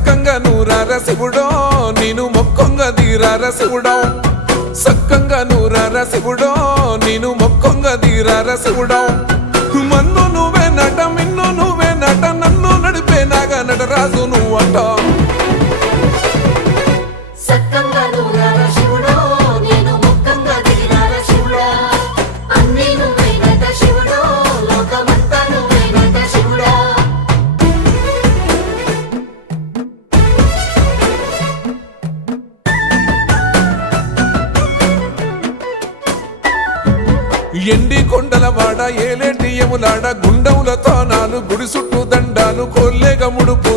సక్కంగా నూరార శివుడో నేను మొక్కంగా తీరార శివుడో సక్కంగా నూరార శివుడో నేను మొక్కంగా తీరార శివుడో మన్ను నువ్వే నట మిన్ను నువ్వే నట నన్ను నడిపే నాగా నటరాజు నువ్వంట ఎండి కొండలవాడ ఏలేటి యములాడ గుండములతో నాలు గుడి చుట్టూ దండాలు కొల్లేగ ముడుపు